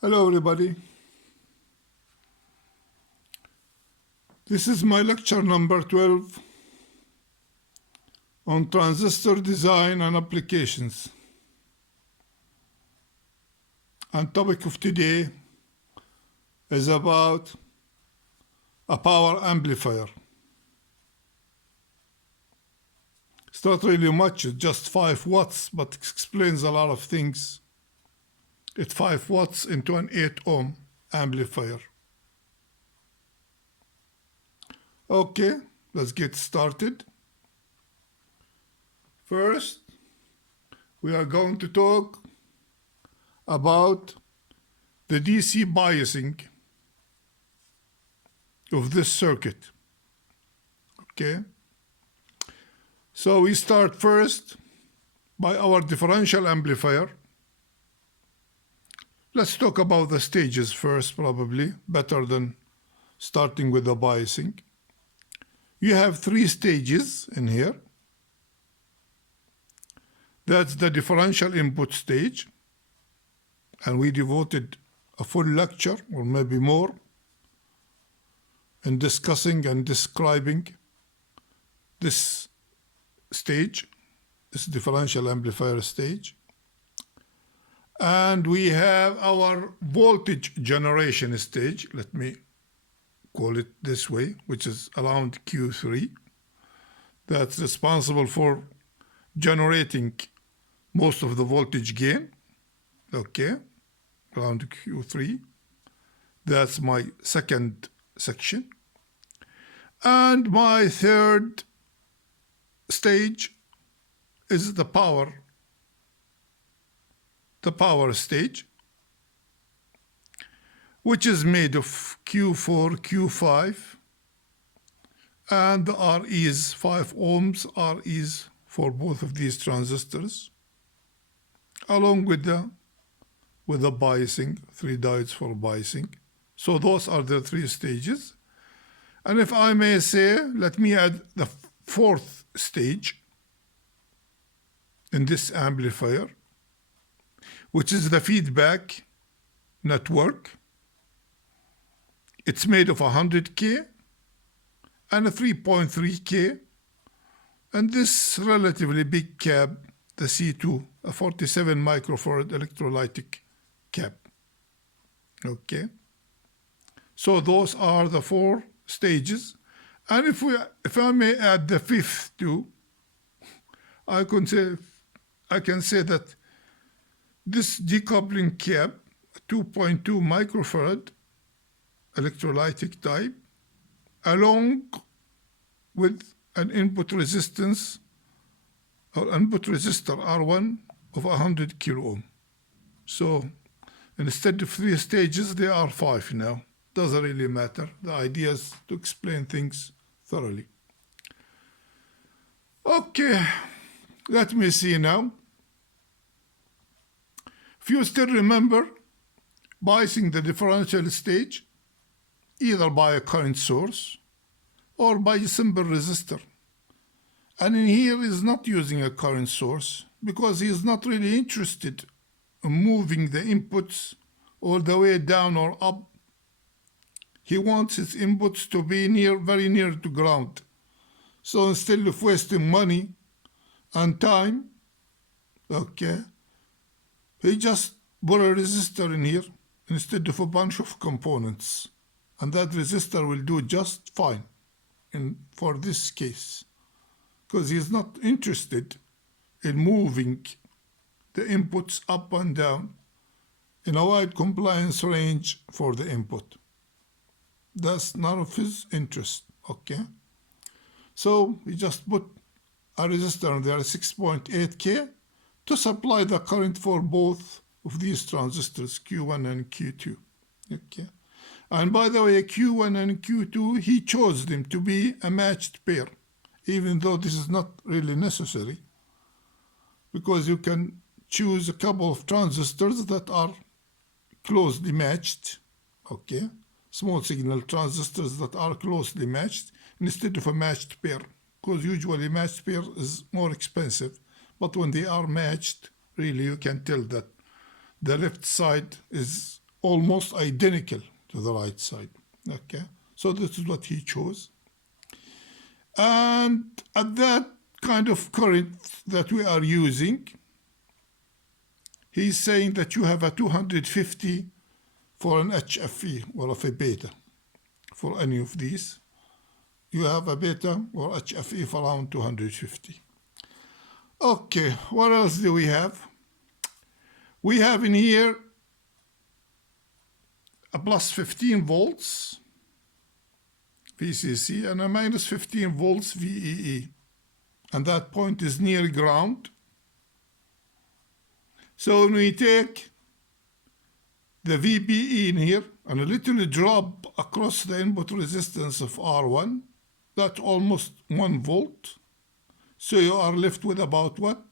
Hello everybody. This is my lecture number 12 on transistor design and applications. And topic of today is about a power amplifier. It's not really much, it's just 5 watts, but it explains a lot of things. It's 5 watts into an 8 ohm amplifier. Okay, let's get started. First, we are going to talk about the DC biasing of this circuit. Okay, so we start first by our differential amplifier. Let's talk about the stages first, probably better than starting with the biasing. You have 3 stages in here. That's the differential input stage, and we devoted a full lecture or maybe more in discussing and describing this stage, this differential amplifier stage. And we have our voltage generation stage, let me call it this way, which is around Q3. That's responsible for generating most of the voltage gain, okay, around Q3. That's my second section. And my third stage is the power stage, which is made of Q4, Q5, and the REs, 5 ohms REs for both of these transistors, along with the biasing, 3 diodes for biasing. So those are the 3 stages. And if I may say, let me add the 4th stage in this amplifier, which is the feedback network. It's made of 100K and a 3.3K, and this relatively big cap, the C2, a 47 microfarad electrolytic cap. Okay, so those are the 4 stages. And if I may add the 5th too, I can say that this decoupling cap, 2.2 microfarad electrolytic type, along with an input resistance or input resistor R1 of 100 kilo ohm. So instead of 3 stages, there are 5 now. Doesn't really matter. The idea is to explain things thoroughly. Okay, let me see now. If you still remember biasing the differential stage, either by a current source or by a simple resistor. And in here is not using a current source because he is not really interested in moving the inputs all the way down or up. He wants his inputs to be very near to ground. So instead of wasting money and time, okay, he just put a resistor in here instead of a bunch of components. And that resistor will do just fine for this case, because he's not interested in moving the inputs up and down in a wide compliance range for the input. That's none of his interest, okay? So he just put a resistor in there, 6.8K, to supply the current for both of these transistors, Q1 and Q2, okay? And by the way, Q1 and Q2, he chose them to be a matched pair, even though this is not really necessary, because you can choose a couple of transistors that are closely matched, okay? Small signal transistors that are closely matched instead of a matched pair, because usually matched pair is more expensive. But when they are matched, really you can tell that the left side is almost identical to the right side. Okay, so this is what he chose. And at that kind of current that we are using, he's saying that you have a 250 for an HFE or of a beta. For any of these, you have a beta or HFE for around 250. Okay, what else do we have? We have in here a plus 15 volts VCC and a minus 15 volts VEE. And that point is near ground. So when we take the VBE in here and a little drop across the input resistance of R1, that's almost 1 volt. So you are left with about what?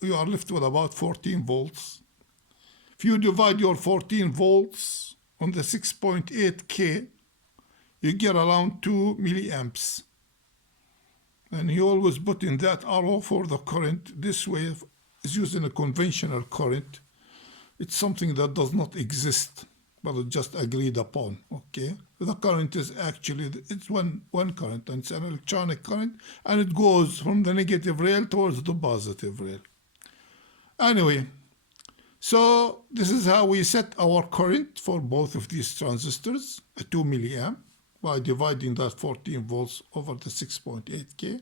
You are left with about 14 volts. If you divide your 14 volts on the 6.8K, you get around 2 milliamps. And you always put in that arrow for the current. This way is using a conventional current. It's something that does not exist, but it's just agreed upon, okay? The current is actually, it's one current, and it's an electronic current, and it goes from the negative rail towards the positive rail. Anyway, so this is how we set our current for both of these transistors, a 2 milliamp, by dividing that 14 volts over the 6.8K.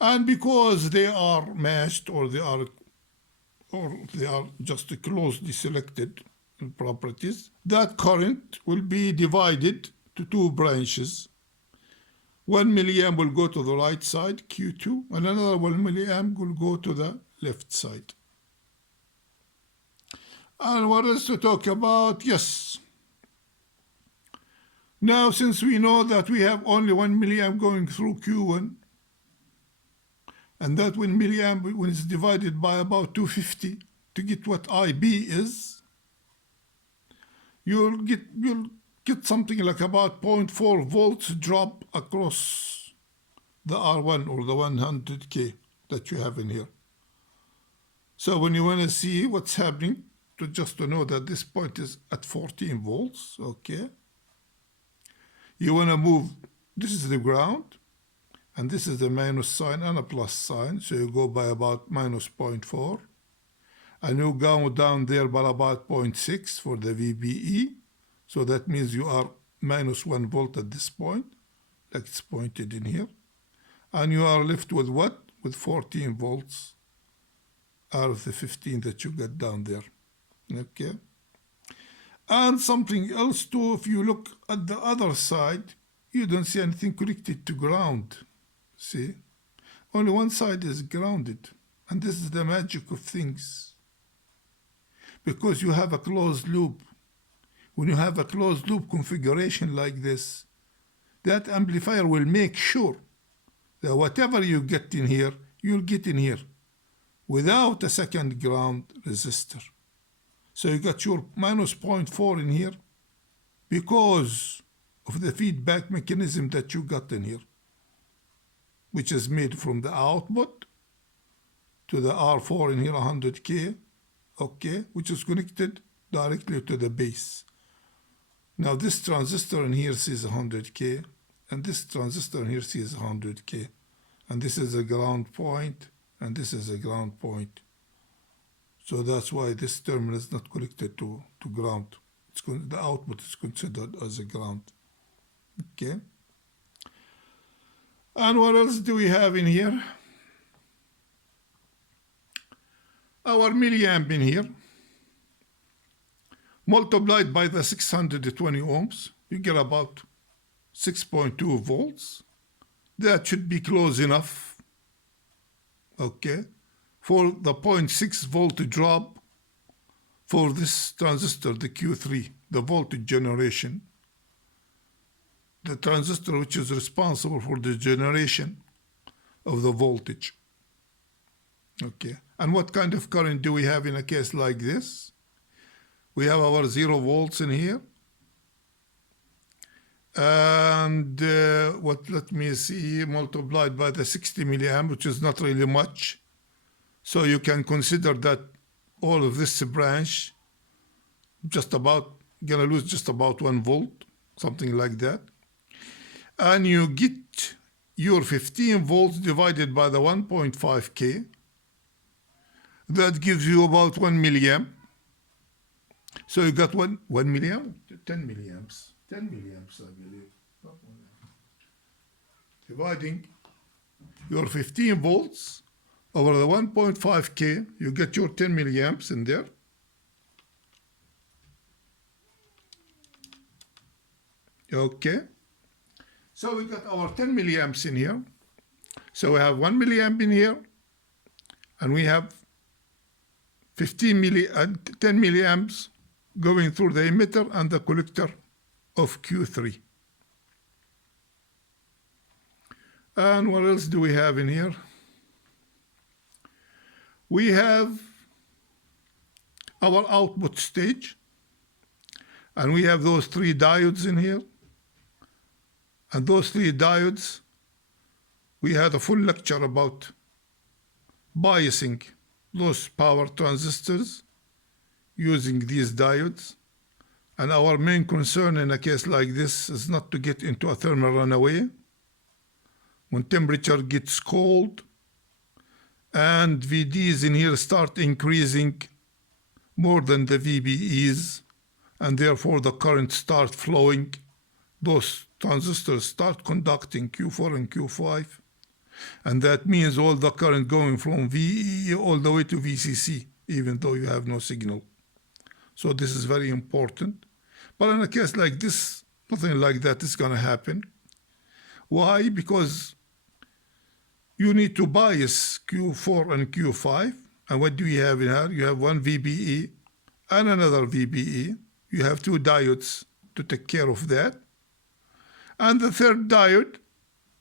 And because they are matched or they are just closely selected properties, that current will be divided to 2 branches. 1 milliamp will go to the right side, Q2, and another 1 milliamp will go to the left side. And what else to talk about? Yes. Now, since we know that we have only 1 milliamp going through Q1, and that 1 milliamp, when it's divided by about 250 to get what IB is, you'll get something like about 0.4 volts drop across the R1 or the 100K that you have in here. So when you want to see what's happening, just to know that this point is at 14 volts, okay? You want to move, this is the ground, and this is the minus sign and a plus sign, so you go by about minus 0.4, and you go down there by about 0.6 for the VBE, so that means you are minus 1 volt at this point, like it's pointed in here, and you are left with what? With 14 volts out of the 15 that you got down there, okay? And something else too, if you look at the other side, you don't see anything connected to ground. See? Only one side is grounded. And this is the magic of things. Because you have a closed loop. When you have a closed loop configuration like this, that amplifier will make sure that whatever you get in here, you'll get in here without a second ground resistor. So you got your minus 0.4 in here because of the feedback mechanism that you got in here, which is made from the output to the R4 in here, 100K, okay, which is connected directly to the base. Now this transistor in here sees 100K, and this transistor in here sees 100K. And this is a ground point, and this is a ground point. So that's why this terminal is not connected to ground. The output is considered as a ground. Okay. And what else do we have in here? Our milliamp in here, multiplied by the 620 ohms, you get about 6.2 volts. That should be close enough, okay, for the 0.6 volt drop for this transistor, the Q3, the voltage generation. The transistor which is responsible for the generation of the voltage. Okay, and what kind of current do we have in a case like this? We have our 0 volts in here. And let me see, multiplied by the 60 milliamp, which is not really much. So you can consider that all of this branch just about, gonna lose just about 1 volt, something like that. And you get your 15 volts divided by the 1.5K. That gives you about 1 milliamp. So you got 1 milliamp? 10 milliamps. 10 milliamps, I believe. Dividing your 15 volts over the 1.5K, you get your 10 milliamps in there. Okay. So we got our 10 milliamps in here. So we have 1 milliamp in here, and we have 10 milliamps going through the emitter and the collector of Q3. And what else do we have in here? We have our output stage, and we have those 3 diodes in here. And those 3 diodes, we had a full lecture about biasing those power transistors using these diodes. And our main concern in a case like this is not to get into a thermal runaway. When temperature gets cold and VDs in here start increasing more than the VBEs, and therefore the current starts flowing, those transistors start conducting Q4 and Q5, and that means all the current going from VEE all the way to VCC, even though you have no signal. So this is very important. But in a case like this, nothing like that is going to happen. Why? Because you need to bias Q4 and Q5, and what do you have in here? You have 1 VBE and another VBE. You have 2 diodes to take care of that. And the third diode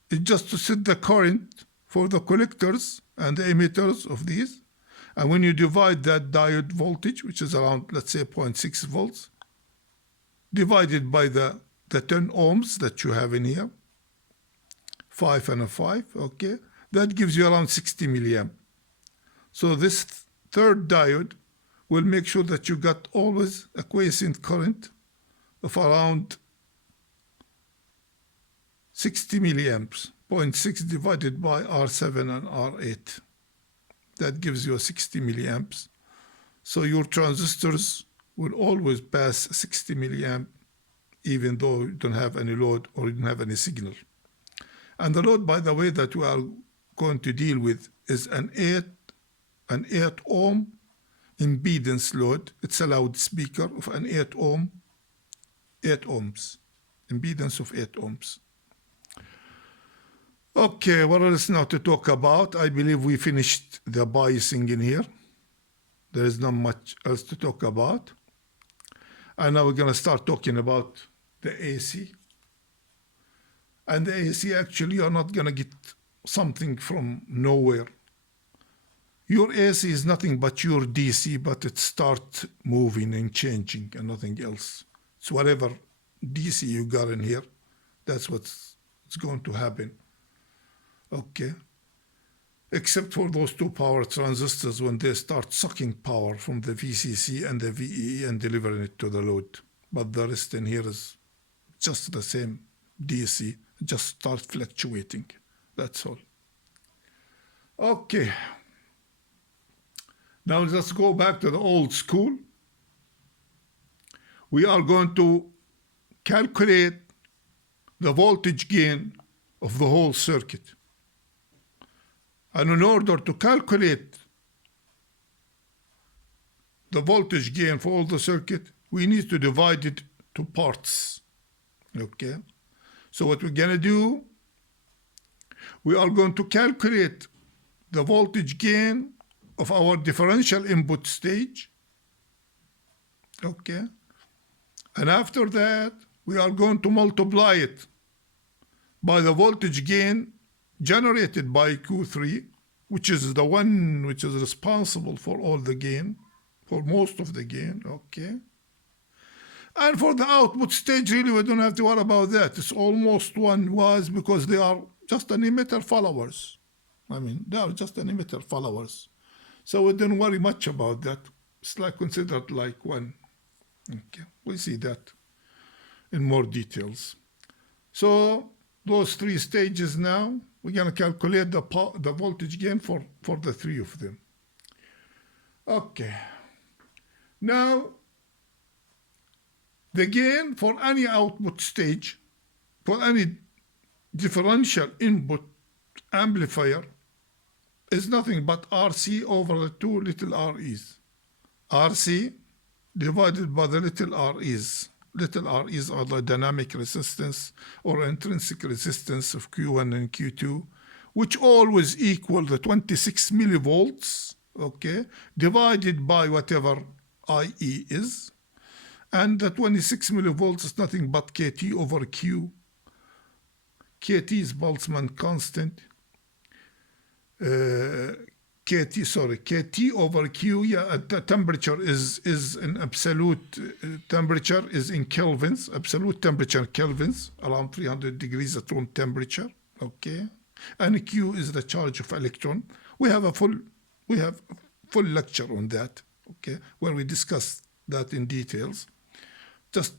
is just to set the current for the collectors and the emitters of these. And when you divide that diode voltage, which is around, let's say, 0.6 volts, divided by the 10 ohms that you have in here, 5 and a 5, okay, that gives you around 60 milliamp. So this third diode will make sure that you got always a quiescent current of around 60 milliamps, 0.6 divided by R7 and R8. That gives you 60 milliamps. So your transistors will always pass 60 milliamp, even though you don't have any load or you don't have any signal. And the load, by the way, that we are going to deal with is an 8 ohm impedance load. It's a loudspeaker of an 8 ohms, impedance of 8 ohms. Okay, what else now to talk about? I believe we finished the biasing in here. There is not much else to talk about. And now we're going to start talking about the AC. And the AC, actually, you're not going to get something from nowhere. Your AC is nothing but your DC, but it starts moving and changing and nothing else. So whatever DC you got in here, that's what's going to happen. Okay. Except for those 2 power transistors when they start sucking power from the VCC and the VEE and delivering it to the load. But the rest in here is just the same DC, just start fluctuating. That's all. Okay. Now let's go back to the old school. We are going to calculate the voltage gain of the whole circuit. And in order to calculate the voltage gain for all the circuit, we need to divide it to parts. Okay? So what we're going to do, we are going to calculate the voltage gain of our differential input stage. Okay? And after that, we are going to multiply it by the voltage gain generated by Q3, which is the one which is responsible for all the gain, for most of the gain, okay? And for the output stage, really, we don't have to worry about that. It's almost one was because they are just an emitter followers. I mean, they are just an emitter followers. So we don't worry much about that. It's like considered like one, Okay, we see that in more details. So those three stages now, we're going to calculate the voltage gain for the three of them. Okay. Now, the gain for any output stage, for any differential input amplifier, is nothing but RC over the two little REs. RC divided by the little REs. Little REs are the dynamic resistance or intrinsic resistance of Q1 and Q2, which always equal the 26 millivolts, okay, divided by whatever IE is. And the 26 millivolts is nothing but KT over Q. KT is Boltzmann constant. KT over Q, yeah, the temperature is an absolute temperature is in kelvins, absolute temperature kelvins, around 300 degrees at room temperature, okay? And Q is the charge of electron. We have full lecture on that, okay, where we discuss that in details. Just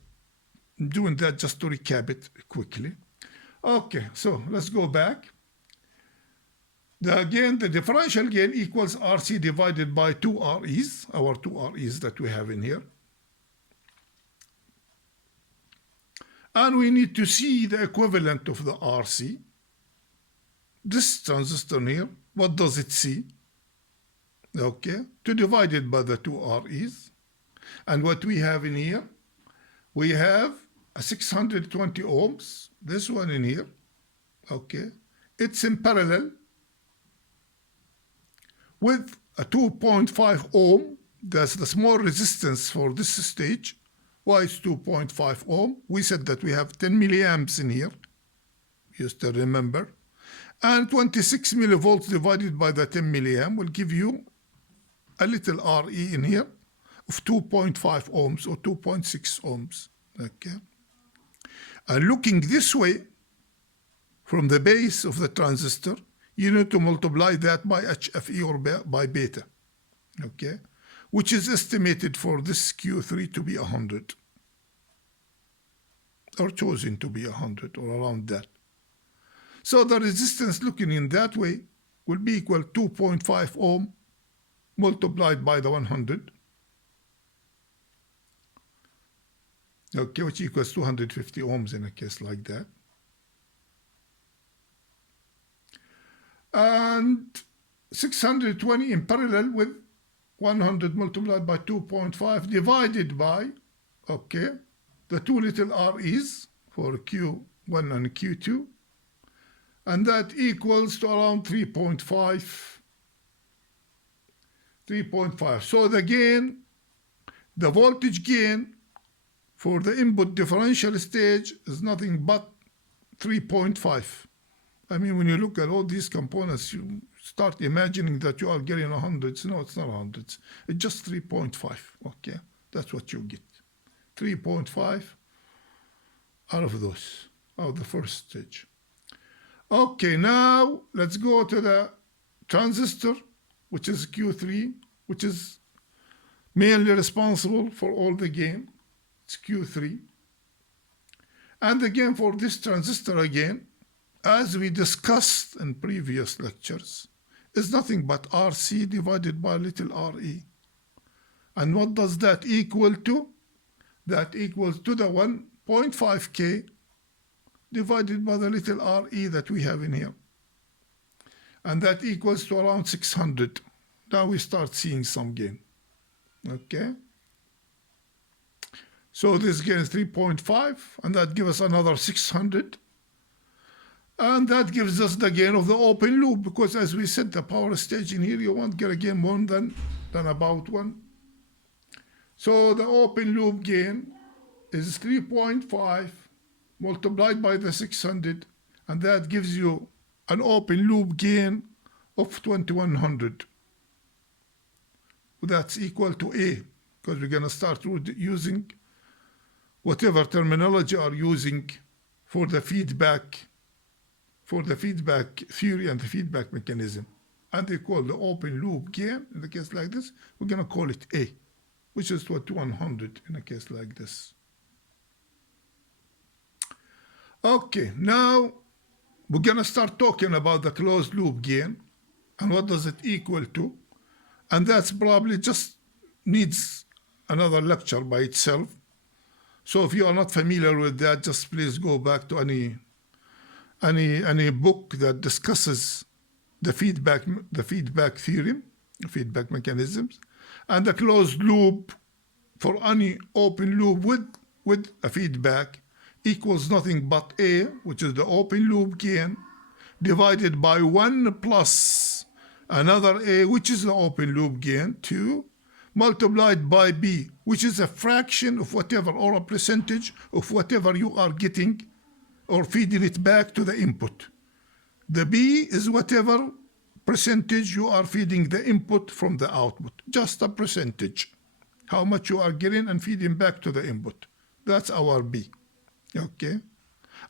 doing that just to recap it quickly. Okay, so let's go back. Again, the differential gain equals RC divided by two REs, our two REs that we have in here. And we need to see the equivalent of the RC. This transistor here, what does it see? Okay, to divide it by the two REs. And what we have in here, we have a 620 ohms, this one in here, okay. It's in parallel with a 2.5 ohm. That's the small resistance for this stage. Why is 2.5 ohm? We said that we have 10 milliamps in here, you still remember. And 26 millivolts divided by the 10 milliamp will give you a little RE in here of 2.5 ohms or 2.6 ohms, okay. And looking this way, from the base of the transistor, you need to multiply that by HFE or by beta, okay, which is estimated for this Q3 to be 100, or chosen to be 100, or around that. So the resistance looking in that way will be equal to 2.5 ohm multiplied by the 100, okay, which equals 250 ohms in a case like that. And 620 in parallel with 100 multiplied by 2.5 divided by, okay, the two little REs for Q1 and Q2, and that equals to around 3.5. So the gain, the voltage gain for the input differential stage is nothing but 3.5. I mean, when you look at all these components, you start imagining that you are getting hundreds. No, it's not hundreds. It's just 3.5, okay? That's what you get. 3.5 out of those, out of the first stage. Okay, now let's go to the transistor, which is Q3, which is mainly responsible for all the gain. It's Q3. And again, for this transistor again, as we discussed in previous lectures, is nothing but RC divided by little RE. And what does that equal to? That equals to the 1.5K divided by the little RE that we have in here. And that equals to around 600. Now we start seeing some gain. Okay? So this gain is 3.5, and that gives us another 600. And that gives us the gain of the open loop, because as we said, the power stage in here, you won't get a gain more than about 1. So the open loop gain is 3.5 multiplied by the 600, and that gives you an open loop gain of 2100. That's equal to A, because we're going to start using whatever terminology are using for the feedback theory and the feedback mechanism. And they call the open loop gain, in the case like this, we're going to call it A, which is 2100 in a case like this. Okay, now we're gonna start talking about the closed loop gain and what does it equal to, and that's probably just needs another lecture by itself. So if you are not familiar with that, just please go back to any book that discusses the feedback theorem, the feedback mechanisms, and the closed loop for any open loop with a feedback equals nothing but A, which is the open loop gain, divided by 1 plus another A, which is the open loop gain, 2, multiplied by B, which is a fraction of whatever, or a percentage of whatever you are getting or feeding it back to the input. The B is whatever percentage you are feeding the input from the output, just a percentage, how much you are getting and feeding back to the input. That's our B, okay?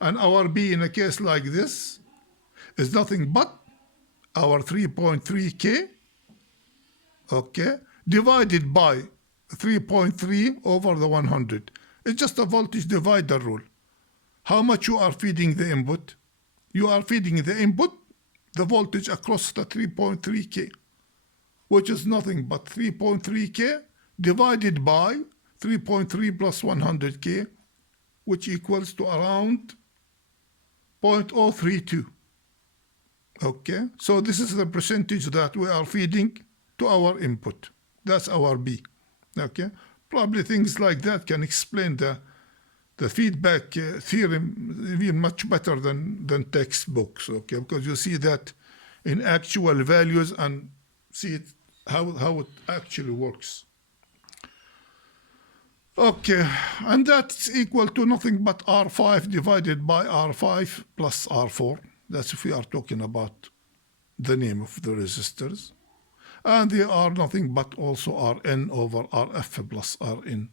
And our B in a case like this is nothing but our 3.3K, okay, divided by 3.3 over the 100. It's just a voltage divider rule. How much you are feeding the input? You are feeding the input the voltage across the 3.3K, which is nothing but 3.3K divided by 3.3 plus 100K, which equals to around 0.032. Okay, so this is the percentage that we are feeding to our input. That's our B. Okay, probably things like that can explain the feedback theorem even much better than textbooks. Okay, because you see that in actual values and see it how it actually works. Okay, and that's equal to nothing but R5 divided by R5 plus R4. That's if we are talking about the name of the resistors. And they are nothing but also Rn over Rf plus Rn.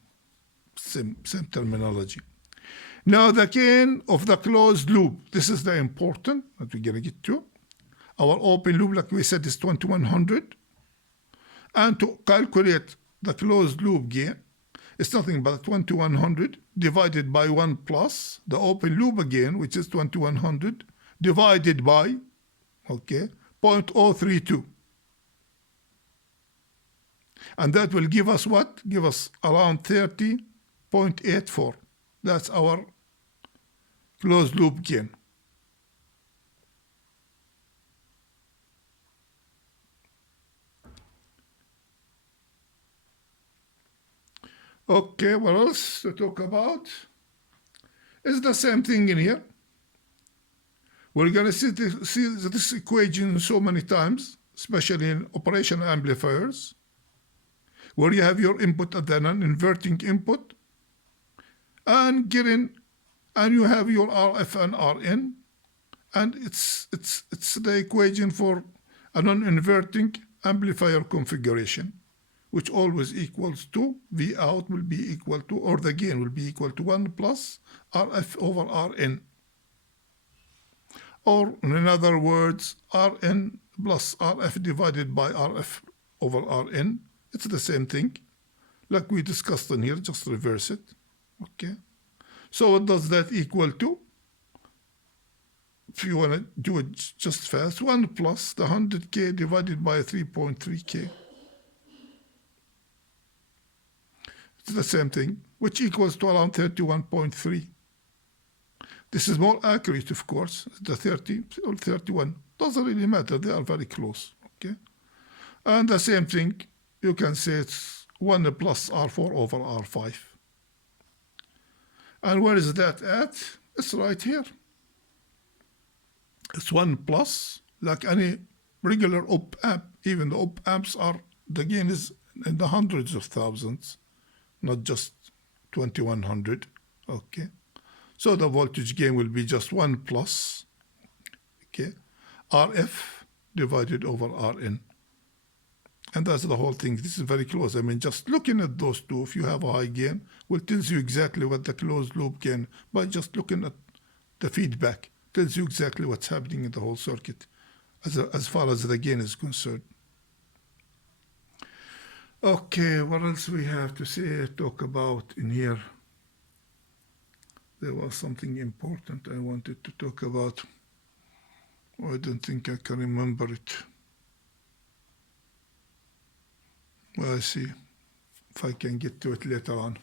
Same terminology. Now the gain of the closed loop. This is the important that we're going to get to. Our open loop, like we said, is 2100. And to calculate the closed loop gain, it's nothing but 2100 divided by 1 plus the open loop again, which is 2100, divided by, okay, 0.032. And that will give us what? Give us around 30.84. That's our closed loop gain. Okay, what else to talk about? It's the same thing in here. We're going to see this equation so many times, especially in operational amplifiers, where you have your input at the non-inverting input, and you have your RF and Rn, and it's the equation for a non-inverting amplifier configuration, which always equals to V out will be equal to, or the gain will be equal to 1 plus Rf over Rn. Or in other words, Rn plus Rf divided by Rf over Rn. It's the same thing. Like we discussed in here, just reverse it. Okay. So what does that equal to? If you want to do it just fast, 1 plus the 100K divided by 3.3K. It's the same thing, which equals to around 31.3. This is more accurate, of course, the 30 or 31. Doesn't really matter, they are very close, okay? And the same thing, you can say it's 1 plus R4 over R5. And where is that at? It's right here. It's 1 plus, like any regular op amp. Even the op amps are, the gain is in the hundreds of thousands, not just 2100, okay? So the voltage gain will be just 1 plus, okay, Rf divided over Rn. And that's the whole thing. This is very close. I mean, just looking at those two, if you have a high gain, will tells you exactly what the closed loop gain, by just looking at the feedback, tells you exactly what's happening in the whole circuit as far as the gain is concerned. Okay, what else we have to say, talk about in here? There was something important I wanted to talk about. Oh, I don't think I can remember it. Well, I see if I can get to it later on.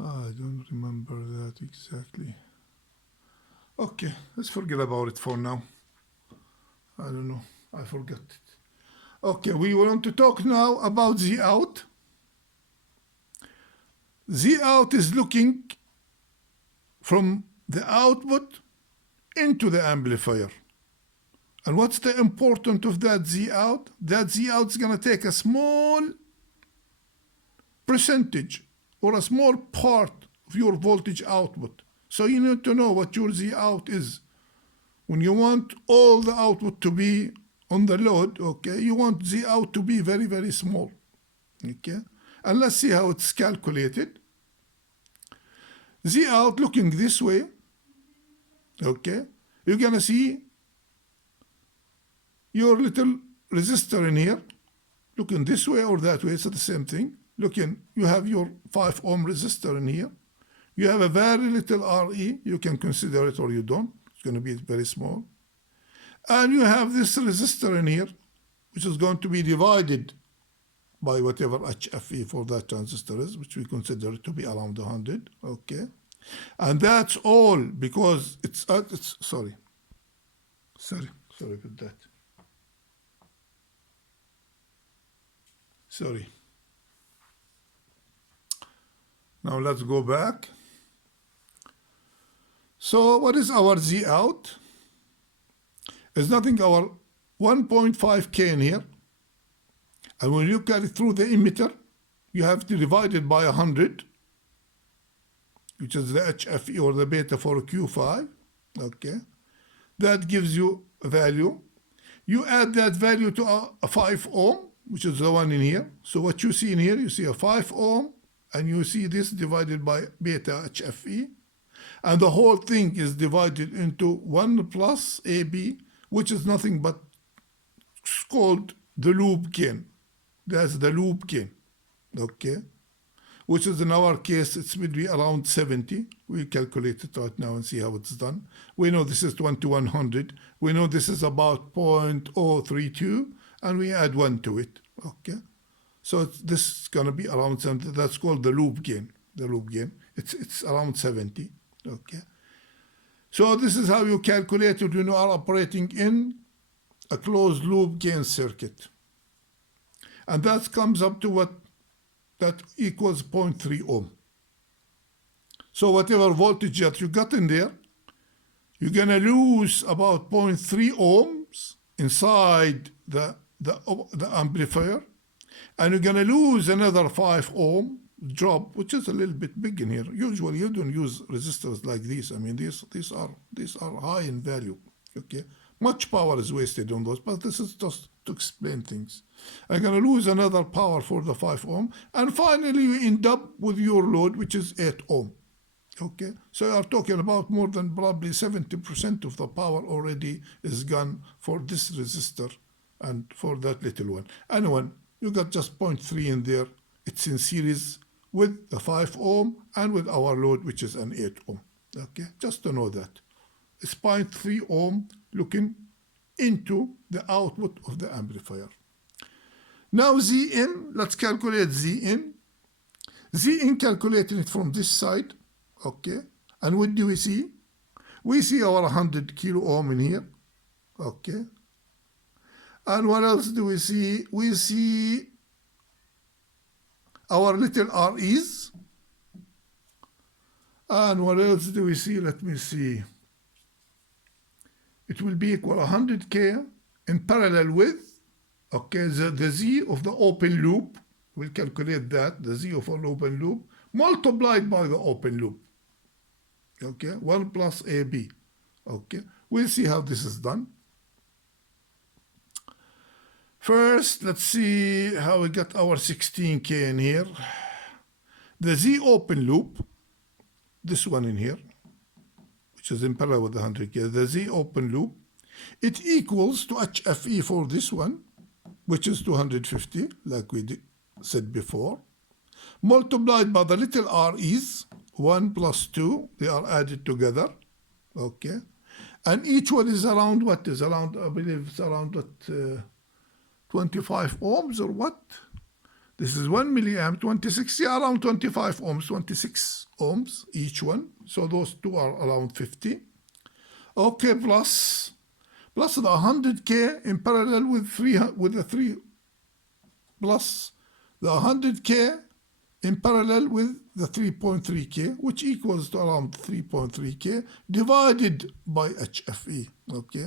I don't remember that exactly. Okay, let's forget about it for now. I don't know, I forgot it. Okay, we want to talk now about Z out. Z out is looking from the output into the amplifier. And what's the importance of that Z out? That Z out is going to take a small percentage or a small part of your voltage output. So you need to know what your Z out is. When you want all the output to be on the load, okay, you want Z out to be very, very small. Okay, and let's see how it's calculated. Z out looking this way, okay, you're gonna see your little resistor in here, looking this way or that way, it's the same thing. Looking, you have your 5 ohm resistor in here. You have a very little RE, you can consider it or you don't, it's gonna be very small. And you have this resistor in here, which is going to be divided by whatever HFE for that transistor is, which we consider it to be around 100, okay? And that's all because it's sorry about that. Sorry. Now let's go back. So what is our Z out? It's nothing, our 1.5K in here. And when you look at it through the emitter, you have to divide it by 100, which is the HFE or the beta for Q5, okay? That gives you a value. You add that value to a 5 ohm, which is the one in here. So what you see in here, you see a 5 ohm, and you see this divided by beta HFE. And the whole thing is divided into 1 plus AB, which is nothing but called the loop gain. That's the loop gain, okay? Which is in our case, it's will be around 70. We calculate it right now and see how it's done. We know this is 1 to 100. We know this is about 0.032, and we add 1 to it, okay? So this is gonna be around 70. That's called the loop gain. The loop gain. It's around 70, okay? So this is how you calculate it when you are operating in a closed loop gain circuit. And that comes up to what? That equals 0.3 ohm. So whatever voltage that you got in there, you're gonna lose about 0.3 ohms inside the amplifier, and you're gonna lose another 5 ohm drop, which is a little bit big in here. Usually you don't use resistors like these. I mean, these are high in value, okay? Much power is wasted on those, but this is just to explain things. I'm going to lose another power for the 5 ohm, and finally you end up with your load, which is 8 ohm, okay? So you are talking about more than probably 70% of the power already is gone for this resistor and for that little one. And when you got just 0.3 in there, it's in series with the 5 ohm and with our load, which is an 8 ohm, okay? Just to know that. It's 0.3 ohm looking into the output of the amplifier. Now Z in, let's calculate Z in. Z in, calculating it from this side, okay? And what do we see? We see our 100 kilo ohm in here, okay? And what else do we see? We see our little REs. And what else do we see? Let me see. It will be equal 100K in parallel with, okay, the Z of the open loop. We'll calculate that, the Z of an open loop, multiplied by the open loop. Okay, 1 plus AB. Okay, we'll see how this is done. First, let's see how we got our 16K in here. The Z open loop, this one in here, which is in parallel with the 100K, the Z open loop, it equals to HFE for this one, which is 250, like we said before, multiplied by the little REs, 1 plus 2, they are added together, okay? And each one is around what? Is around, I believe it's around what, 25 ohms or what? This is 1 milliamp, 26, yeah, around 25 ohms, 26 ohms each one. So those two are around 50. Okay, plus the 100K in parallel with the 3, plus the 100K in parallel with the 3.3K, which equals to around 3.3K divided by HFE, okay?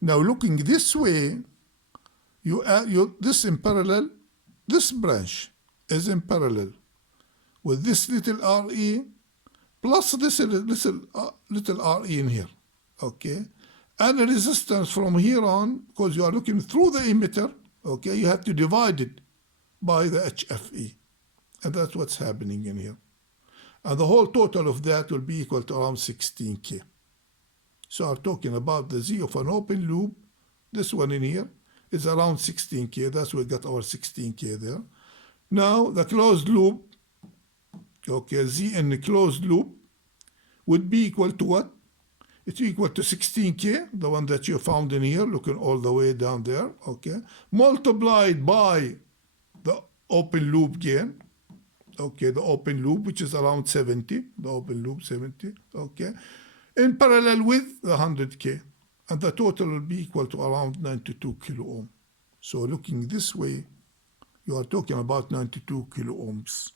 Now looking this way, you add this in parallel, this branch is in parallel with this little RE plus this little RE in here, okay? And the resistance from here on, because you are looking through the emitter, okay, you have to divide it by the HFE. And that's what's happening in here. And the whole total of that will be equal to around 16K. So I'm talking about the Z of an open loop. This one in here is around 16K. That's where we got our 16K there. Now the closed loop, okay, Z in the closed loop would be equal to what? It's equal to 16K, the one that you found in here, looking all the way down there, okay, multiplied by the open loop gain, okay, the open loop, which is around 70, the open loop 70, okay, in parallel with the 100K. And the total will be equal to around 92 kilo ohm. So looking this way, you are talking about 92 kilo ohms.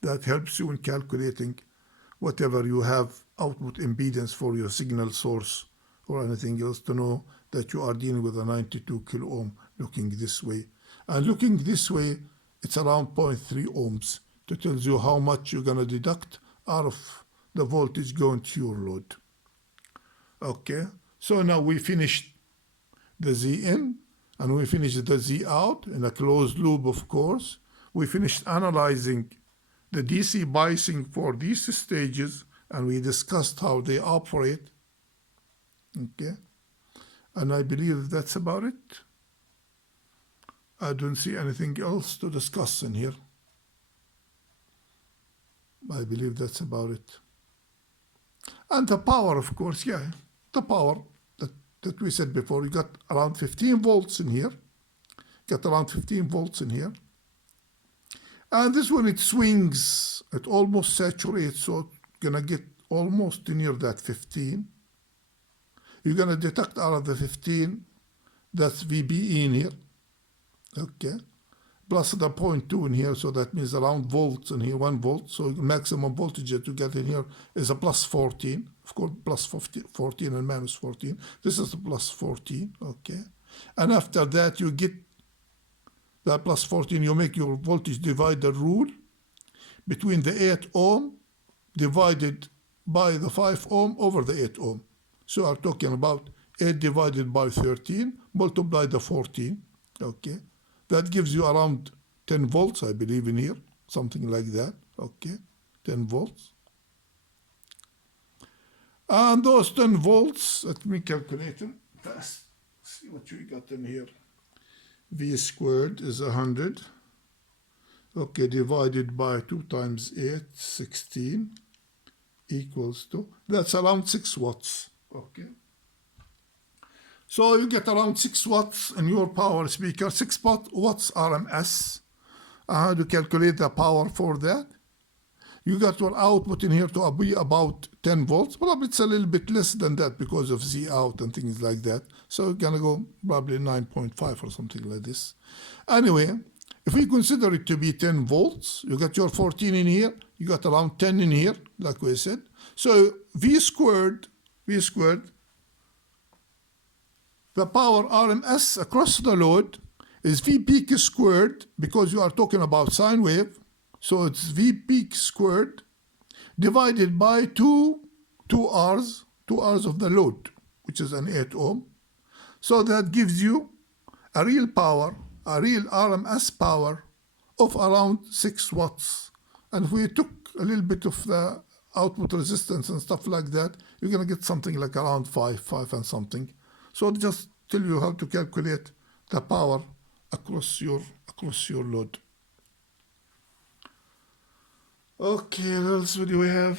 That helps you in calculating whatever you have output impedance for your signal source or anything else, to know that you are dealing with a 92 kilo ohm looking this way. And looking this way, it's around 0.3 ohms to tell you how much you're going to deduct out of the voltage going to your load. Okay, so now we finished the Z in and we finished the Z out in a closed loop, of course. We finished analyzing the DC biasing for these stages, and we discussed how they operate. Okay, and I believe that's about it. I don't see anything else to discuss in here. I believe that's about it. And the power, of course, yeah, the power that we said before, you got around 15 volts in here. Got around 15 volts in here. And this one, it swings, it almost saturates, so it's gonna get almost near that 15. You're gonna detect out of the 15, that's VBE in here, okay, plus the 0.2 in here, so that means around volts in here, 1 volt, so maximum voltage that you get in here is a plus 14, of course, plus 14 and minus 14. This is a plus 14, okay, and after that you get that plus 14, you make your voltage divider rule between the 8 ohm divided by the 5 ohm over the 8 ohm. So I'm talking about 8 divided by 13, multiply the 14, okay? That gives you around 10 volts, I believe, in here, something like that, okay? 10 volts. And those 10 volts, let me calculate them fast. See what we got in here. V squared is 100, okay, divided by 2 times 8, 16, equals to, that's around 6 watts, okay. So you get around 6 watts in your power speaker, 6 watts RMS. How to calculate the power for that? You got your output in here to be about 10 volts, probably it's a little bit less than that because of Z out and things like that. So you're gonna go probably 9.5 or something like this. Anyway, if we consider it to be 10 volts, you got your 14 in here, you got around 10 in here, like we said. So V squared, the power RMS across the load is V peak squared, because you are talking about sine wave. So it's V peak squared divided by 2 Rs of the load, which is an 8 ohm. So that gives you a real power, a real RMS power of around 6 watts. And if we took a little bit of the output resistance and stuff like that, you're going to get something like around 5 and something. So just tell you how to calculate the power across your load. Okay, what else do we have?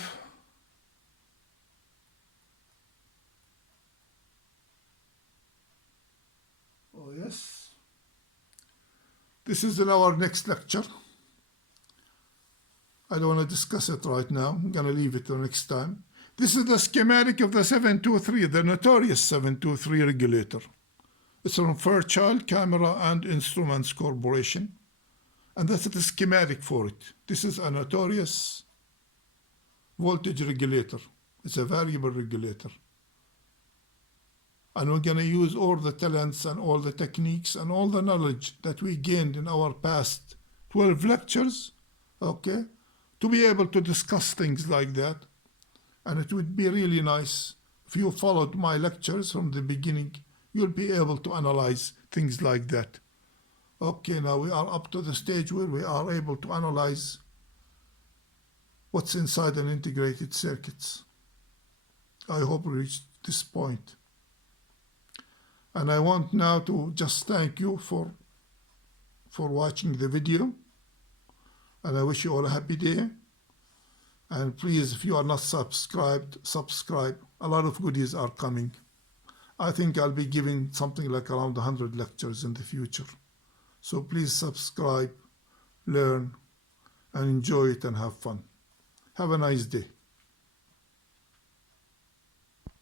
Oh yes, this is in our next lecture. I don't want to discuss it right now. I'm going to leave it till next time. This is the schematic of the 723, the notorious 723 regulator. It's from Fairchild Camera and Instruments Corporation. And that's the schematic for it. This is a notorious voltage regulator. It's a variable regulator. And we're going to use all the talents and all the techniques and all the knowledge that we gained in our past 12 lectures, okay, to be able to discuss things like that. And it would be really nice if you followed my lectures from the beginning. You'll be able to analyze things like that. Okay, now we are up to the stage where we are able to analyze what's inside an integrated circuits. I hope we reached this point. And I want now to just thank you for watching the video. And I wish you all a happy day. And please, if you are not subscribed, subscribe. A lot of goodies are coming. I think I'll be giving something like around 100 lectures in the future. So please subscribe, learn, and enjoy it and have fun. Have a nice day.